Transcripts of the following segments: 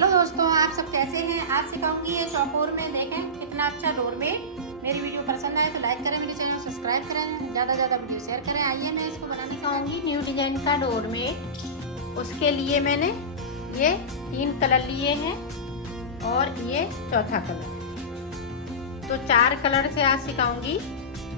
Hello दोस्तों, आप सब कैसे हैं। आज सिखाऊंगी ये चौकोर में। देखें कितना अच्छा डोरमेट। मेरी वीडियो पसंद आए तो लाइक करें, मेरे चैनल को सब्सक्राइब करें, ज़्यादा से ज़्यादा वीडियो शेयर करें। आइए मैं इसको बनाने सिखाऊंगी। न्यू डिजाइन का डोरमेट। उसके लिए मैंने ये 3 कलर लिए हैं और ये चौथा कलर, तो 4 कलर से आज सिखाऊंगी।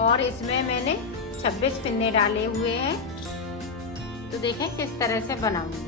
और इसमें मैंने 26 पिन्ने डाले हुए हैं। तो देखें किस तरह से बनाऊंगी।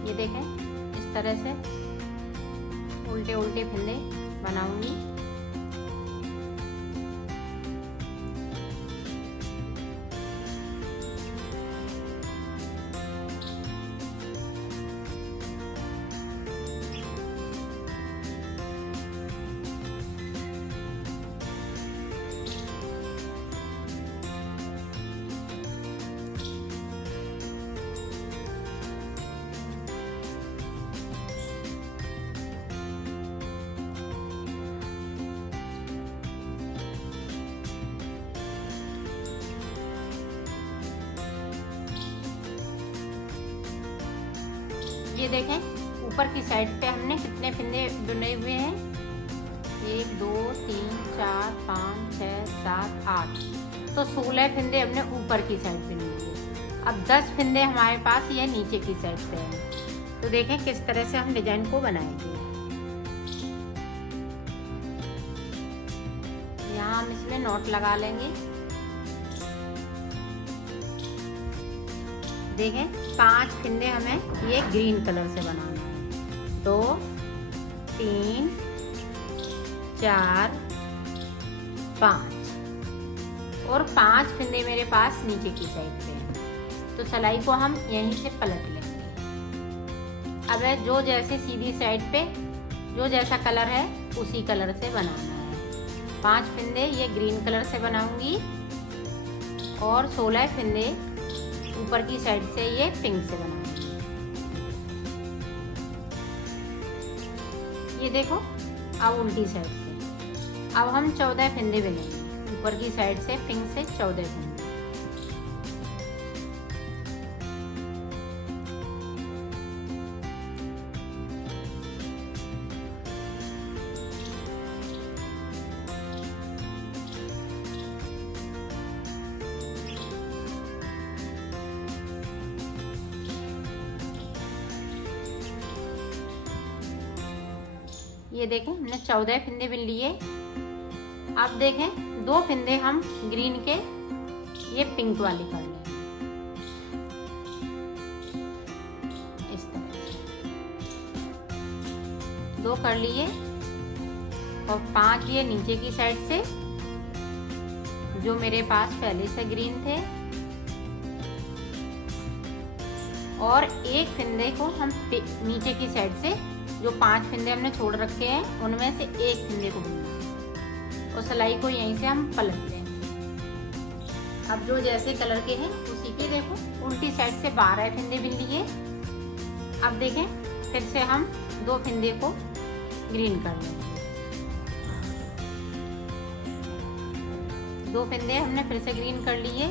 ये देखें इस तरह से उल्टे उल्टे फिंदे बनाऊंगी। ये देखें ऊपर की साइड पे हमने कितने फिंदे बुने हुए हैं। 1 2 3 4 5 6 7 8, तो 16 फिंदे हमने ऊपर की साइड पे लिए हुए। अब 10 फिंदे हमारे पास ये नीचे की साइड पे हैं। तो देखें किस तरह से हम डिजाइन को बनाएंगे। यहाँ हम इसमें नॉट लगा लेंगे। देखें 5 फिंदे हमें ये ग्रीन कलर से बनाना है। 2 3 4 5 और 5 फिंदे मेरे पास नीचे की साइड पे हैं। तो सिलाई को हम यहीं से पलट लेंगे। अब जो जैसे सीधी साइड पे जो जैसा कलर है उसी कलर से बनाना है। 5 फिंदे ये ग्रीन कलर से बनाऊंगी और 16 फिंदे ऊपर की साइड से ये पिंक से बनाऊंगी। ये देखो अब उल्टी साइड से अब हम 14 फिंदे बनेंगे। ऊपर की साइड से पिंक से 14 फिंदे। ये देखें हमने 14 फिंदे बिन लिए। अब देखें 2 फिंदे हम ग्रीन के ये पिंक वाली कर लेंगे इस तरह से। 2 कर लिए और 5 ये नीचे की साइड से जो मेरे पास पहले से ग्रीन थे, और 1 फिंदे को हम नीचे की साइड से जो 5 फिंदे हमने छोड़ रखे हैं उनमें से 1 फिंदे को बुनना और सिलाई को यहीं से हम पलट लेंगे। अब जो जैसे कलर के हैं उसी के देखो उल्टी साइड से 12 फिंदे बिन लिए। अब देखें फिर से हम 2 फिंदे को ग्रीन कर लेंगे। 2 फिंदे हमने फिर से ग्रीन कर लिए।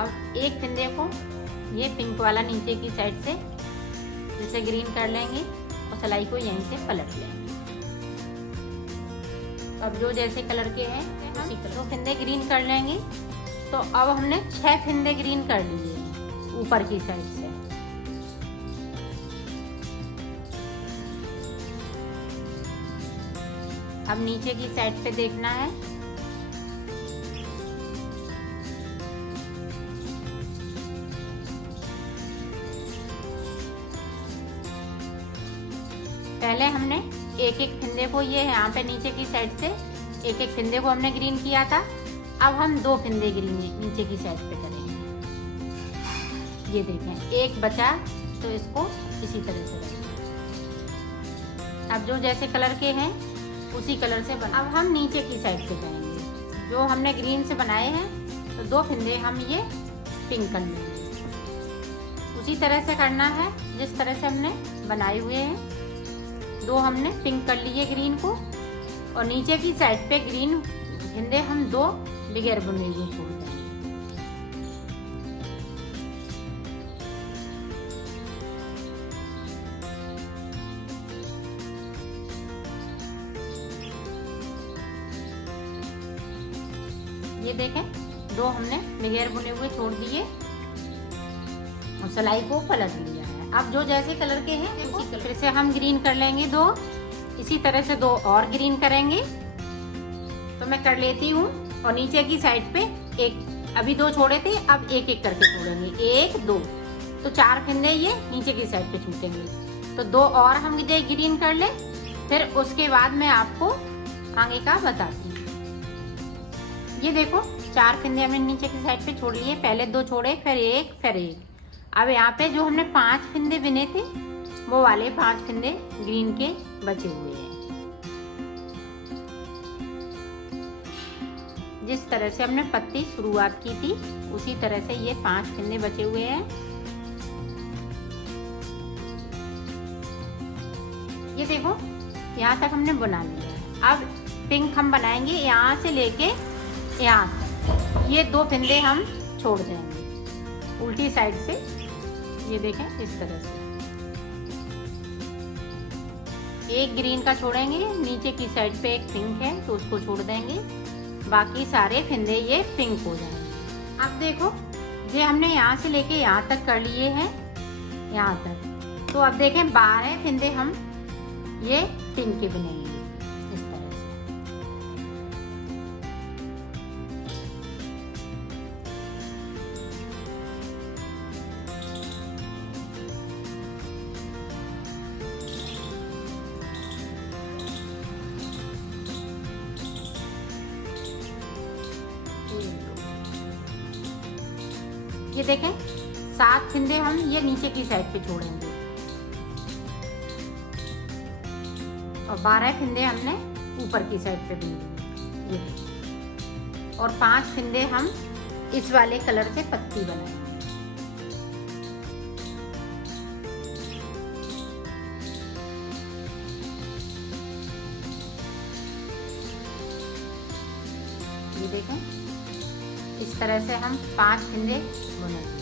अब 1 फिंदे को ये पिंक वाला नीचे की साइड से जैसे ग्रीन कर लेंगे और सिलाई को यहीं से पलट लेंगे। अब जो जैसे कलर के हैं उसी कलर 2 फिंदे ग्रीन कर लेंगे। तो अब हमने 6 फिंदे ग्रीन कर लिए ऊपर की साइड से। अब नीचे की साइड पे देखना है। पहले हमने 1-1 फिंदे को ये यहाँ पे नीचे की साइड से 1-1 फिंदे को हमने ग्रीन किया था। अब हम 2 फिंदे ग्रीन नीचे की साइड पे करेंगे। ये देखें एक बचा तो इसको इसी तरह से रखेंगे। अब जो जैसे कलर के हैं उसी कलर से बना। अब हम नीचे की साइड पे जाएंगे। जो हमने ग्रीन से बनाए हैं तो 2 फिंदे हम ये पिंक कर लेंगे। उसी तरह से करना है जिस तरह से हमने बनाए हुए हैं। 2 हमने पिंक कर लिए ग्रीन को, और नीचे की साइड पे ग्रीन फिंदे हम 2 बगैर बुने हुए छोड़ देंगे। ये देखें 2 हमने बगैर बुने हुए छोड़ दिए और सिलाई को पलट लिया है। अब जो जैसे कलर के हैं उसी कलर फिर से हम ग्रीन कर लेंगे 2। इसी तरह से 2 और ग्रीन करेंगे। तो मैं कर लेती हूँ, और नीचे की साइड पे एक, अभी 2 छोड़े थे, अब एक एक करके छोड़ेंगे। 1 2, तो 4 फिंदे ये नीचे की साइड पे छूटेंगे। तो 2 और हम ये ग्रीन कर ले, फिर उसके बाद मैं आपको आगे का बताती हूँ। ये देखो 4 फिंदे हमने नीचे की साइड पे छोड़ लिए। पहले 2 छोड़े, फिर 1, फिर 1। अब यहाँ पे जो हमने 5 फिंदे बिने थे वो वाले 5 फिंदे ग्रीन के बचे हुए हैं। जिस तरह से हमने पत्ती शुरुआत की थी उसी तरह से ये 5 फिंदे बचे हुए हैं। ये देखो यहाँ तक हमने बना लिया है। अब पिंक हम बनाएंगे यहाँ से लेके यहाँ तक। ये 2 फिंदे हम छोड़ देंगे उल्टी साइड से। ये देखें इस तरह से एक ग्रीन का छोड़ेंगे, नीचे की साइड पे एक पिंक है तो उसको छोड़ देंगे। बाकी सारे फिंदे ये पिंक हो जाएंगे। अब देखो ये हमने यहाँ से लेके यहाँ तक कर लिए हैं, यहाँ तक। तो अब देखें 12 फिंदे हम ये पिंक के बनेंगे इस तरह से। ये देखें 7 फिंदे हम ये नीचे की साइड पे छोड़ेंगे, और 12 फिंदे हमने ऊपर की साइड पे बिनेंगे। ये और 5 फिंदे हम इस वाले कलर से पत्ती बनाएंगे। ये देखें इस तरह से हम 5 फिंदे बुनेंगे।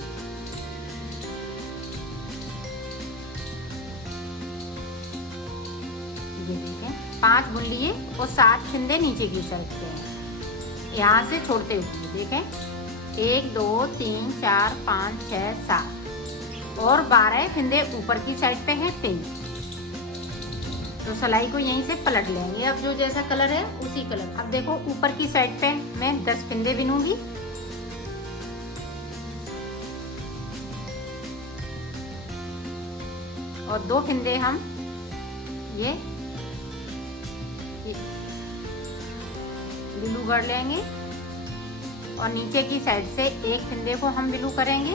ये देखें 5 बुन लिए और 7 फिंदे नीचे की साइड पे हैं, यहाँ से छोड़ते हुए देखें 1 2 3 4 5 6 7 और 12 फिंदे ऊपर की साइड पे हैं पिंक। तो सिलाई को यहीं से पलट लेंगे। अब जो जैसा कलर है उसी कलर। अब देखो ऊपर की साइड पे मैं 10 फिंदे बिनूंगी, और 2 फिंदे हम ये ब्लू कर लेंगे, और नीचे की साइड से 1 फिंदे को हम ब्लू करेंगे।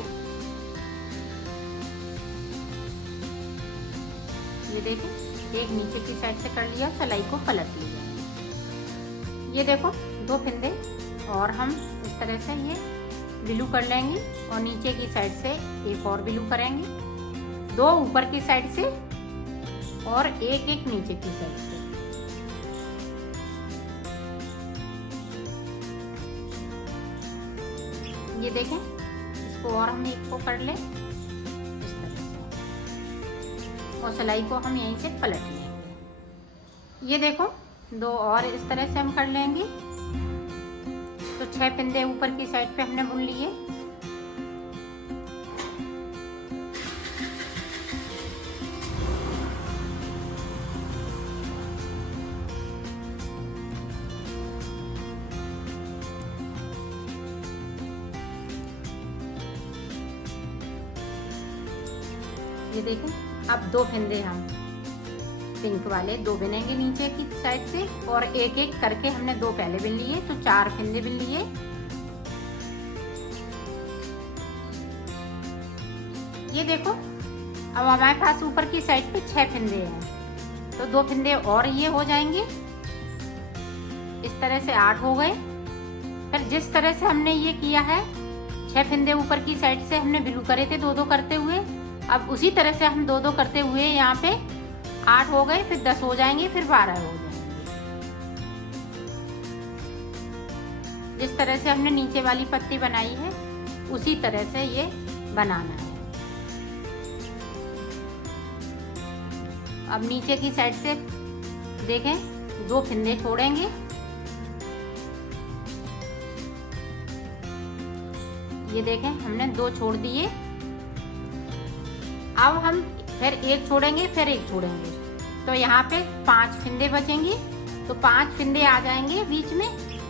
ये देखें एक नीचे की साइड से कर लिया, सिलाई को पलट लिया। ये देखो 2 फिंदे और हम इस तरह से ये ब्लू कर लेंगे, और नीचे की साइड से एक और ब्लू करेंगे, 2 ऊपर की साइड से और एक नीचे की साइड से। ये देखें इसको और हम एक को कर लें इस तरह से, और सिलाई को हम यहीं से पलट लेंगे। ये देखो 2 और इस तरह से हम कर लेंगे। तो 6 फिंदे ऊपर की साइड पे हमने बुन लिए। ये देखें अब 2 फिंदे हम पिंक वाले 2 बिनेंगे नीचे की साइड से, और एक एक करके हमने 2 पहले बिन लिए, तो 4 फिंदे बिन लिए। ये देखो अब हमारे पास ऊपर की साइड पे 6 फंदे हैं, तो 2 फंदे और ये हो जाएंगे। इस तरह से 8 हो गए। फिर जिस तरह से हमने ये किया है, 6 फंदे ऊपर की साइड से हमने ब्लू करे थे 2-2 करते हुए, अब उसी तरह से हम 2-2 करते हुए यहाँ पे 8 हो गए, फिर 10 हो जाएंगे, फिर 12 हो जाएंगे। जिस तरह से हमने नीचे वाली पत्ती बनाई है उसी तरह से ये बनाना है। अब नीचे की साइड से देखें 2 फंदे छोड़ेंगे, ये देखें हमने 2 छोड़ दिए। अब हम फिर 1 छोड़ेंगे, फिर 1 छोड़ेंगे, तो यहाँ पे 5 फंदे बचेंगे, तो 5 फंदे आ जाएंगे बीच में।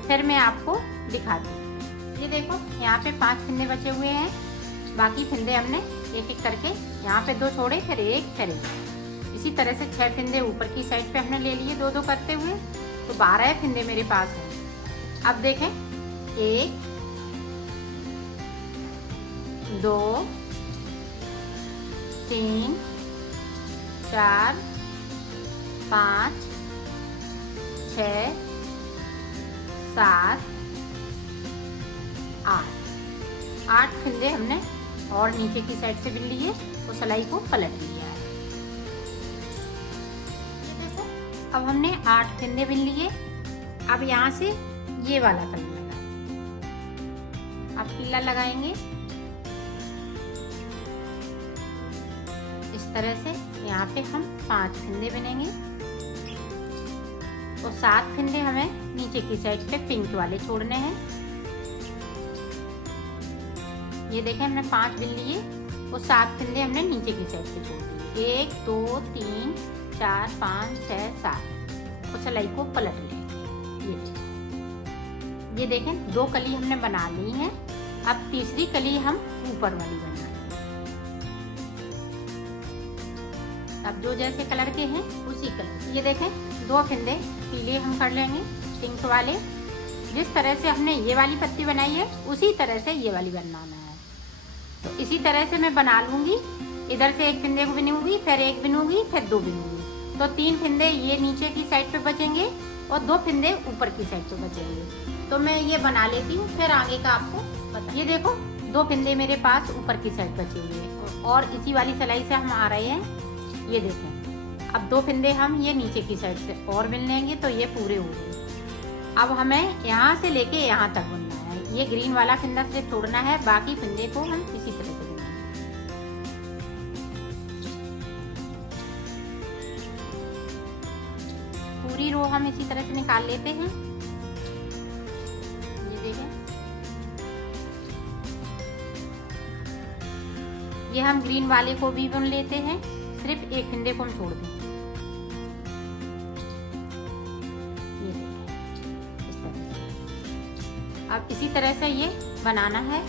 फिर मैं आपको दिखाती हूँ। ये देखो यहाँ पे 5 फंदे बचे हुए हैं, बाकी फंदे हमने एक एक करके यहाँ पे 2 छोड़े, फिर 1 फिर 1। इसी तरह से 6 फंदे ऊपर की साइड पे हमने ले लिए 2-2 करते हुए, तो 12 फंदे मेरे पास हैं। अब देखें 1 2 3 4 5 6 7 8 फंदे हमने और नीचे की साइड से बिन लिए और सिलाई को पलट लिया है। देखो अब हमने 8 फंदे बिन लिए। अब यहाँ से ये वाला कलर लगाएंगे। अब पीला लगाएंगे इस तरह से। यहाँ पे हम 5 फंदे बिनेंगे और 7 फंदे हमें नीचे की साइड पे पिंक वाले छोड़ने हैं। ये देखें हमने 5 बिन लिए और 7 फंदे हमने नीचे की साइड पे छोड़ दिए। 1 2 3 4 5 6 7 और सिलाई को पलट लेंगे। ये देखें 2 कली हमने बना ली हैं। अब तीसरी कली हम ऊपर वाली बना लेंगे। अब जो जैसे कलर के हैं उसी कलर। ये देखें 2 फंदे पीले हम कर लेंगे पिंक वाले। जिस तरह से हमने ये वाली पत्ती बनाई है उसी तरह से ये वाली बनाना है। तो इसी तरह से मैं बना लूँगी। इधर से 1 फंदे को बिनूंगी, फिर 1 बिनूंगी, फिर 2 बिनूंगी, तो 3 फंदे ये नीचे की साइड पे बचेंगे और 2 फंदे ऊपर की साइड पे बचेंगे। तो मैं ये बना लेती हूँ, फिर आगे का आपको बता। ये देखो 2 फंदे मेरे पास ऊपर की साइड बचे हुए हैं और इसी वाली सिलाई से हम आ रहे हैं। ये देखें अब 2 फंदे हम ये नीचे की साइड से और बिन लेंगे, तो ये पूरे हो गए। अब हमें यहाँ से लेके यहाँ तक बनना है। ये ग्रीन वाला फंदा सिर्फ छोड़ना है, बाकी फंदे को हम इसी तरह से बनाएंगे। पूरी रो हम इसी तरह से निकाल लेते हैं। ये देखें ये हम ग्रीन वाले को भी बुन लेते हैं, सिर्फ 1 फंदे को हम छोड़ देंगे। अब इसी तरह से ये बनाना है।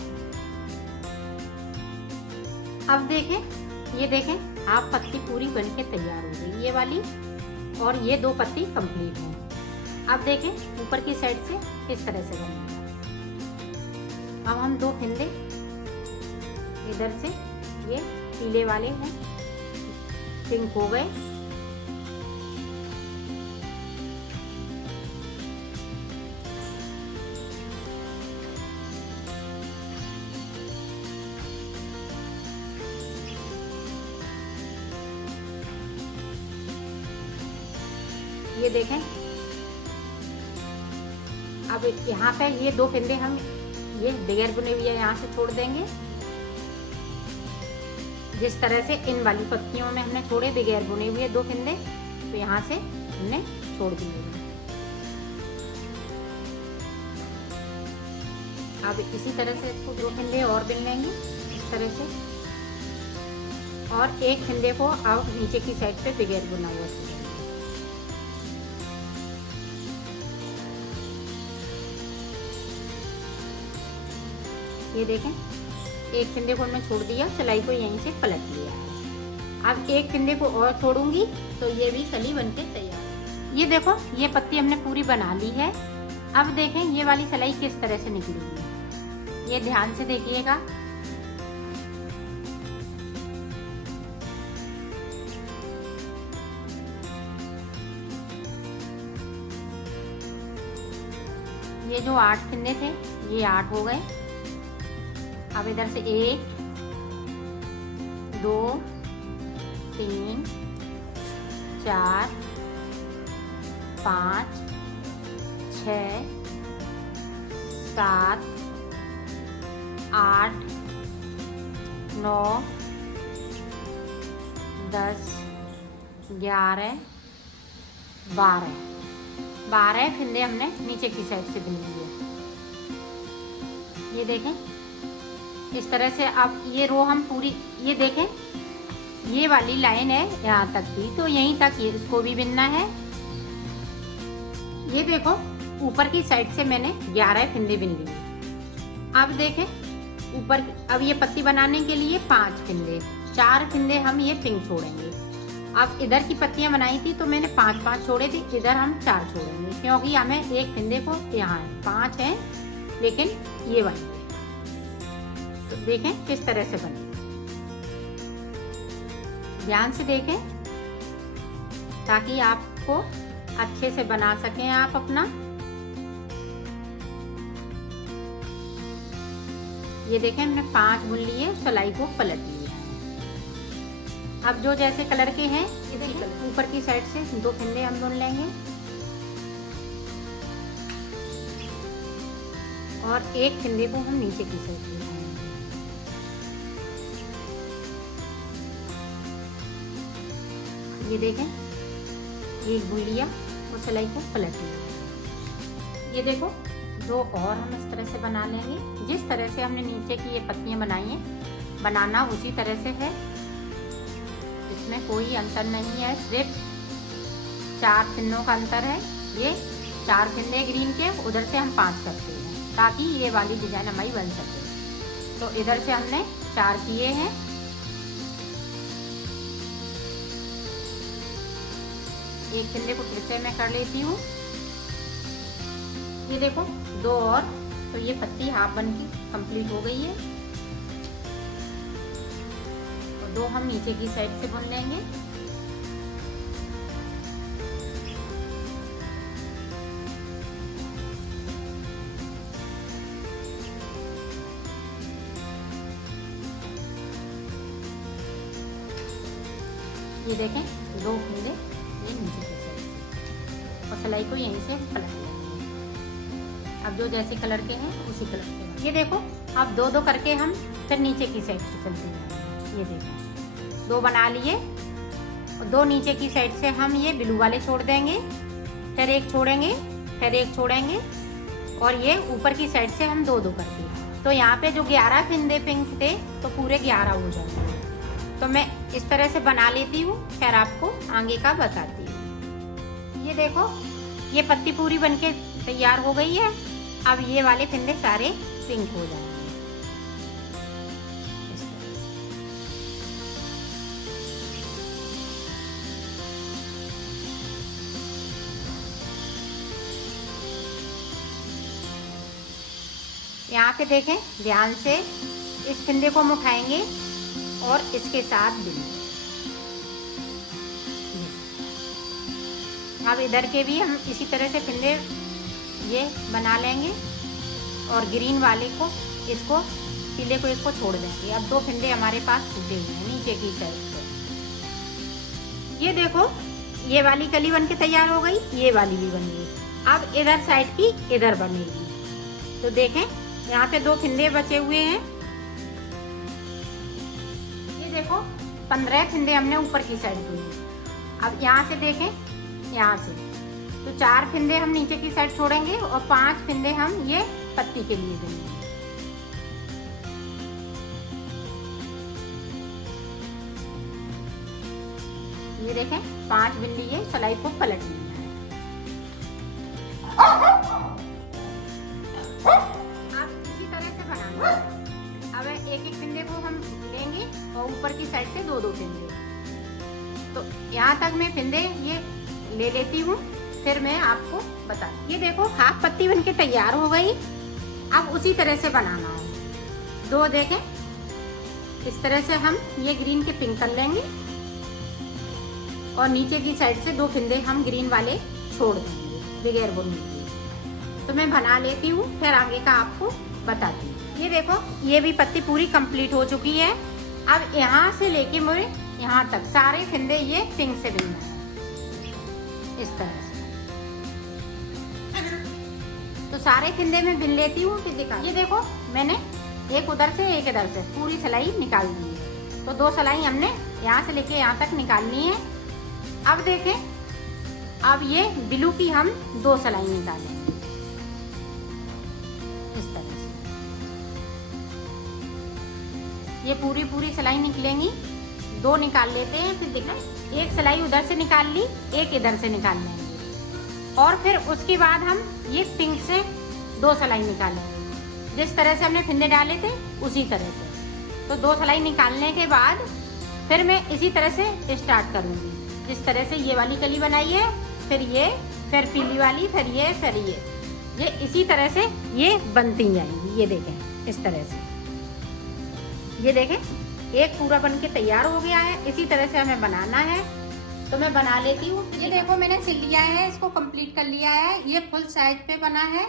अब देखें ये देखें आप पत्ती पूरी बनके तैयार हो गई, ये वाली और ये 2 पत्ती कंप्लीट है। अब देखें ऊपर की साइड से इस तरह से बनेगा। अब हम 2 फंदे इधर से ये पीले वाले हैं, पिंक हो गए। ये देखें अब यहाँ पे ये 2 फंदे हम ये बगैर बुने हुए यहाँ से छोड़ देंगे। जिस तरह से इन वाली पत्तियों में हमने छोड़े बगैर बुने हुए 2 फंदे, तो यहाँ से हमने छोड़ दिए। अब इसी तरह से इसको 2 फंदे और बिन लेंगे इस तरह से, और 1 फंदे को अब नीचे की साइड पे बगैर बुना हुआ छोड़ेंगे। ये देखें 1 फंदे को हमने छोड़ दिया, सिलाई को यहीं से पलट लिया है। अब 1 फंदे को और छोड़ूंगी तो ये भी कली बनके तैयार। ये देखो ये पत्ती हमने पूरी बना ली है। अब देखें ये वाली सिलाई किस तरह से निकलेगी, ये ध्यान से देखिएगा। ये जो 8 फिंदे थे ये 8 हो गए। अब इधर से 1 2 3 4 5 6 7 8 9 10 11 12 फिंदे हमने नीचे की साइड से बिन लिए। ये देखें इस तरह से। अब ये रो हम पूरी, ये देखें ये वाली लाइन है यहाँ तक की, तो यहीं तक ये इसको भी बिनना है। ये देखो ऊपर की साइड से मैंने 11 फिंदे बिन लिए। अब देखें ऊपर, अब ये पत्ती बनाने के लिए 5 फिंदे, 4 फिंदे हम ये पिंक छोड़ेंगे। अब इधर की पत्तियां बनाई थी तो मैंने 5 छोड़े थे, इधर हम 4 छोड़ेंगे क्योंकि हमें एक फिंदे को यहाँ है 5 है लेकिन ये वाली है। तो देखें किस तरह से बने, ध्यान से देखें ताकि आपको अच्छे से बना सकें आप अपना। ये देखें हमने 5 बुन लिए, सिलाई को पलट लिया। अब जो जैसे कलर के हैं ऊपर की साइड से 2 फिंदे हम बुन लेंगे और एक फिंदे को हम नीचे की साइड से लगाएंगे। ये देखें एक बुन लिया और सिलाई को पलट लिया। ये देखो 2 और हम इस तरह से बना लेंगे। जिस तरह से हमने नीचे की ये पत्तियां बनाई हैं बनाना उसी तरह से है, इसमें कोई अंतर नहीं है, सिर्फ 4 फिंदों का अंतर है। ये 4 फिंदे ग्रीन के, उधर से हम 5 करते हैं ताकि ये वाली डिजाइन हमारी बन सके। तो इधर से हमने 4 किए हैं। एक फिंदे को फिर से मैं कर लेती हूँ। ये देखो 2 और, तो ये पत्ती हाफ बन की कंप्लीट हो गई है। तो 2 हम नीचे की साइड से बुन लेंगे। ये देखें 2 फिंदे ये नीचे की साइड से और सिलाई को यहीं से पलट लेंगे। अब जो जैसे कलर के हैं उसी कलर से। ये देखो अब 2 करके हम फिर नीचे की साइड से चलते हैं। ये देखें 2 बना लिए और 2 नीचे की साइड से हम ये ब्लू वाले छोड़ देंगे, फिर 1 छोड़ेंगे, फिर 1 छोड़ेंगे और ये ऊपर की साइड से हम 2 करके। तो यहाँ पे जो 11 फिंदे पिंक थे तो पूरे 11 हो जाएंगे। तो मैं इस तरह से बना लेती हूँ, फिर आपको आगे का बताती हूँ। ये देखो ये पत्ती पूरी बनके तैयार हो गई है। अब ये वाले फिंदे सारे पिंक हो जाएंगे इस तरह से। यहाँ पे देखें ध्यान से, इस फिंदे को हम उठाएंगे और इसके साथ बिनेंगे। अब इधर के भी हम इसी तरह से फिंदे ये बना लेंगे और ग्रीन वाले को, इसको पीले को एक को छोड़ देंगे। अब 2 फिंदे हमारे पास टूटे हुए हैं नीचे की साइड से। ये देखो ये वाली कली बन के तैयार हो गई, ये वाली भी बन गई। अब इधर साइड की इधर बनेगी। तो देखें यहाँ पे 2 फिंदे बचे हुए हैं। ये देखो 15 फिंदे हमने ऊपर की साइड बुने। अब यहाँ से देखें, यहाँ से तो 4 फिंदे हम नीचे की साइड छोड़ेंगे और 5 फिंदे हम ये पत्ती के लिए देंगे। ये देखें 5 बिन लिए, सिलाई को पलट लिया है। अब इसी तरह से बनाना है। अब एक फिंदे को हम लेंगे और ऊपर की साइड से 2 फिंदे। तो यहाँ तक मैं फिंदे ये ले लेती हूँ, फिर मैं आपको बता। ये देखो हाफ पत्ती बनके तैयार हो गई। अब उसी तरह से बनाना है। 2 देखें इस तरह से हम ये ग्रीन के पिंक कर लेंगे और नीचे की साइड से 2 फिंदे हम ग्रीन वाले छोड़ देंगे बगैर बुनने के। तो मैं बना लेती हूँ, फिर आगे का आपको बताती हूँ। ये देखो, ये भी पत्ती पूरी कंप्लीट हो चुकी है। अब यहाँ से लेके मुझे यहाँ तक सारे फिंदे ये पिंक से बिनना है, इस तरह से। तो सारे फिंदे में बिन लेती हूँ, फिर दिखा। ये देखो, मैंने एक उधर से एक इधर से पूरी सिलाई निकाल दी है। तो 2 सिलाई हमने यहाँ से लेके यहाँ तक निकालनी है। अब देखें, अब ये ब्लू की हम 2 सिलाई निकालेंगे इस तरह से। ये पूरी सिलाई निकलेंगी, 2 निकाल लेते हैं। फिर देखना, एक सिलाई उधर से निकाल ली, एक इधर से निकाल लेंगे, और फिर उसके बाद हम ये पिंक से 2 सिलाई निकालेंगे। जिस तरह से हमने फिंदे डाले थे उसी तरह से। तो 2 सिलाई निकालने के बाद फिर मैं इसी तरह से स्टार्ट करूँगी। जिस तरह से ये वाली कली बनाई है, फिर ये, फिर पीली वाली, फिर ये इसी तरह से ये बनती जाएंगी। ये देखें, इस तरह से। ये देखें, एक पूरा बन के तैयार हो गया है। इसी तरह से हमें बनाना है, तो मैं बना लेती हूँ। ये देखो, मैंने सिल लिया है, इसको कंप्लीट कर लिया है। ये फुल साइज पे बना है।